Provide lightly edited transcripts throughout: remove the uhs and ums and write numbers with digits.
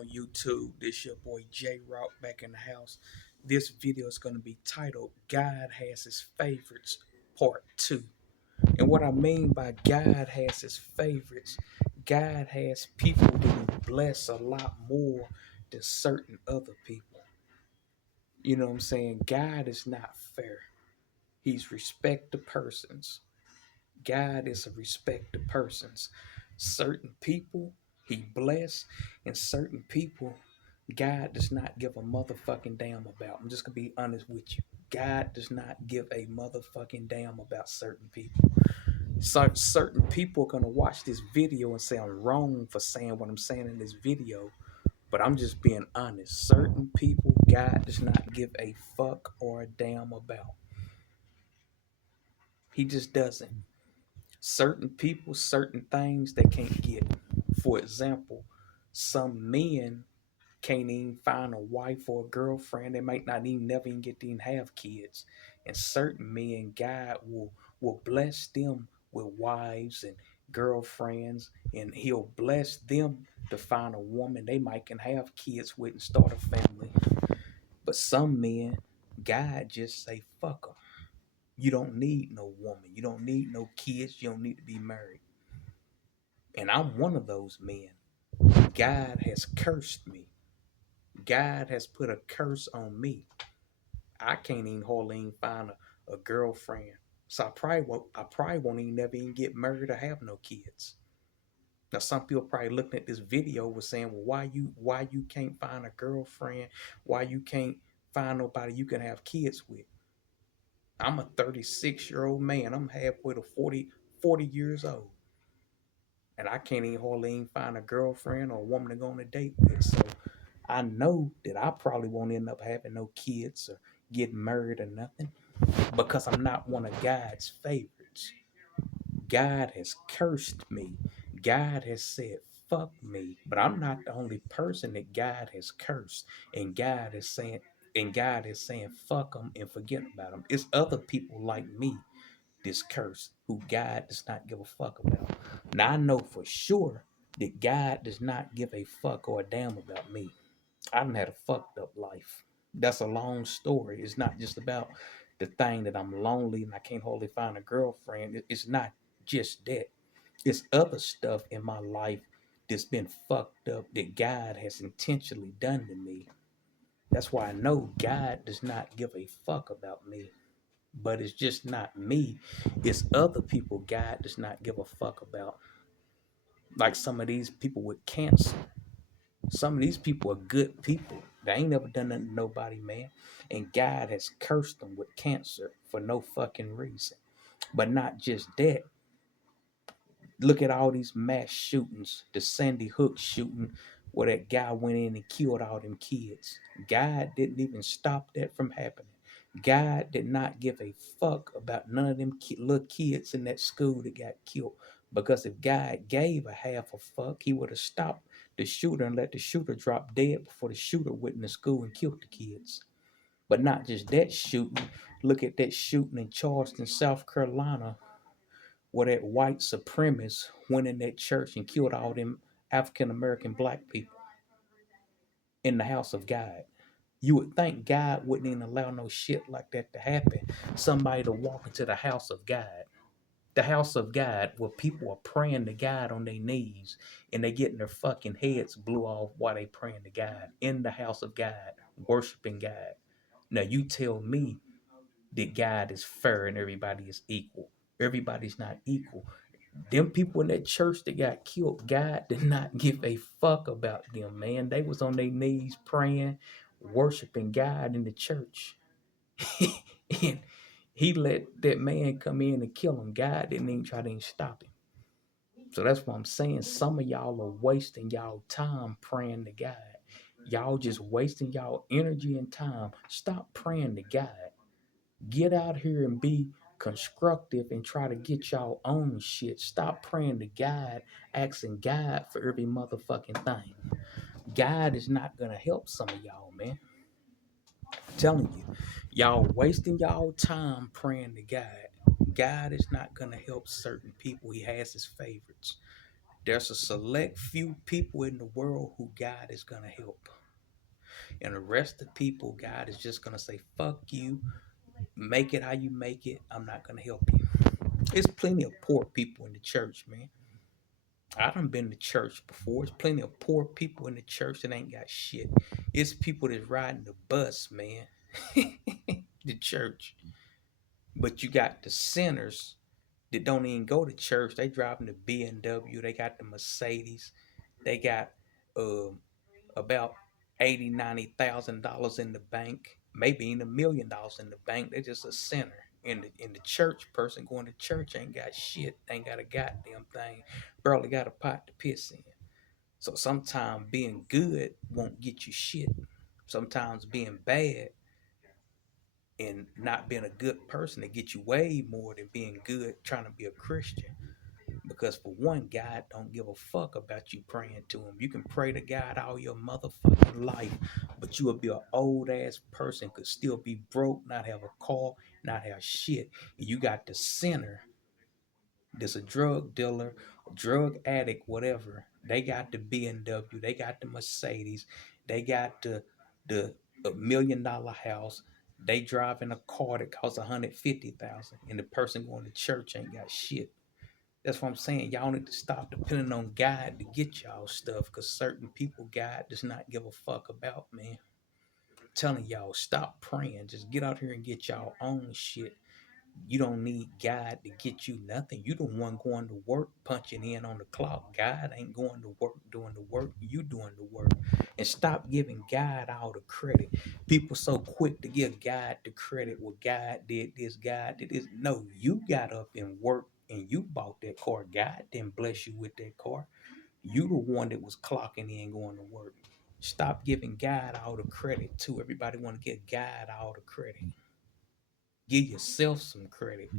on YouTube? This your boy J Rock back in the house. This video is going to be titled God Has His Favorites Part 2. And what I mean by God has his favorites, God has people that he bless a lot more than certain other people. You know what I'm saying? God is not fair. He's respect the persons. God is a respect to persons. Certain people he bless, and certain people God does not give a motherfucking damn about. I'm just gonna be honest with you. God does not give a motherfucking damn about certain people. So certain people are gonna watch this video and say I'm wrong for saying what I'm saying in this video, but I'm just being honest. Certain people God does not give a fuck or a damn about. He just doesn't. Certain people, certain things they can't get. For example, some men can't even find a wife or a girlfriend. They might not even never even get to even have kids. And certain men, God will bless them with wives and girlfriends, and he'll bless them to find a woman they might can have kids with and start a family. But some men, God just say fuck them. You don't need no woman. You don't need no kids. You don't need to be married. And I'm one of those men. God has cursed me. God has put a curse on me. I can't even hardly even find a girlfriend. So I probably won't even never even get married or have no kids. Now some people probably looking at this video was saying, well, why you can't find a girlfriend? Why you can't find nobody you can have kids with? I'm a 36-year-old man. I'm halfway to 40 years old. And I can't even hardly even find a girlfriend or a woman to go on a date with. So I know that I probably won't end up having no kids or getting married or nothing because I'm not one of God's favorites. God has cursed me. God has said, fuck me. But I'm not the only person that God has cursed. And God is saying, fuck them and forget about them. It's other people like me, this curse, who God does not give a fuck about. Now I know for sure that God does not give a fuck or a damn about me. I done had a fucked up life. That's a long story. It's not just about the thing that I'm lonely and I can't hardly find a girlfriend. It's not just that. It's other stuff in my life that's been fucked up that God has intentionally done to me. That's why I know God does not give a fuck about me. But it's just not me. It's other people God does not give a fuck about. Like some of these people with cancer. Some of these people are good people. They ain't never done nothing to nobody, man. And God has cursed them with cancer for no fucking reason. But not just that. Look at all these mass shootings. The Sandy Hook shooting where that guy went in and killed all them kids. God didn't even stop that from happening. God did not give a fuck about none of them little kids in that school that got killed. Because if God gave a half a fuck, he would have stopped the shooter and let the shooter drop dead before the shooter went in the school and killed the kids. But not just that shooting. Look at that shooting in Charleston, South Carolina, where that white supremacist went in that church and killed all them African American black people in the house of God. You would think God wouldn't even allow no shit like that to happen. Somebody to walk into the house of God. The house of God where people are praying to God on their knees and they getting their fucking heads blew off while they praying to God in the house of God, worshiping God. Now you tell me that God is fair and everybody is equal. Everybody's not equal. Them people in that church that got killed, God did not give a fuck about them, man. They was on their knees praying, worshiping God in the church. And he let that man come in and kill him. God didn't even try to even stop him. So that's what I'm saying. Some of y'all are wasting y'all time praying to God. Y'all just wasting y'all energy and time. Stop praying to God. Get out here and be constructive and try to get y'all own shit. Stop praying to God, asking God for every motherfucking thing. God is not gonna help some of y'all, man. I'm telling you, y'all wasting y'all time praying to God. God is not gonna help certain people. He has his favorites. There's a select few people in the world who God is gonna help. And the rest of the people, God is just gonna say, fuck you, make it how you make it. I'm not gonna help you. There's plenty of poor people in the church, man. I done been to church before. There's plenty of poor people in the church that ain't got shit. It's people that's riding the bus, man. The church. But you got the sinners that don't even go to church. They driving the BMW. They got the Mercedes. They got um about 80, $90,000 in the bank, maybe even $1 million in the bank. They're just a sinner. In the church, person going to church ain't got shit, ain't got a goddamn thing, barely got a pot to piss in. So sometimes being good won't get you shit. Sometimes being bad and not being a good person to get you way more than being good trying to be a Christian. Because for one, God don't give a fuck about you praying to him. You can pray to God all your motherfucking life, but you will be an old ass person, could still be broke, not have a car, not have shit. And you got the sinner that's a drug dealer, drug addict, whatever. They got the BMW, they got the Mercedes, they got the $1 million house. They drive in a car that costs 150,000, and the person going to church ain't got shit. That's what I'm saying. Y'all need to stop depending on God to get y'all stuff, because certain people God does not give a fuck about, man. I'm telling y'all, stop praying. Just get out here and get y'all own shit. You don't need God to get you nothing. You the one going to work, punching in on the clock. God ain't going to work doing the work. You doing the work. And stop giving God all the credit. People so quick to give God the credit. Well, God did this, God did this. No, you got up and worked and you bought that car. God didn't bless you with that car. You the one that was clocking in going to work. Stop giving God all the credit too. Everybody want to give God all the credit. Give yourself some credit,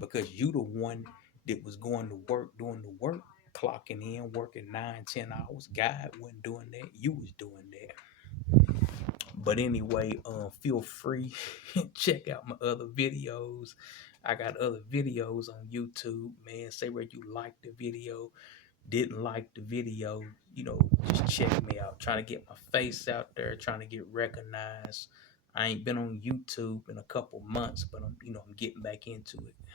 because you the one that was going to work, doing the work, clocking in, working 9, 10 hours. God wasn't doing that. You was doing that. But anyway, feel free check out my other videos. I got other videos on YouTube, man. Say where you liked the video, didn't like the video, just check me out. Trying to get my face out there, trying to get recognized. I ain't been on YouTube in a couple months, but I'm getting back into it.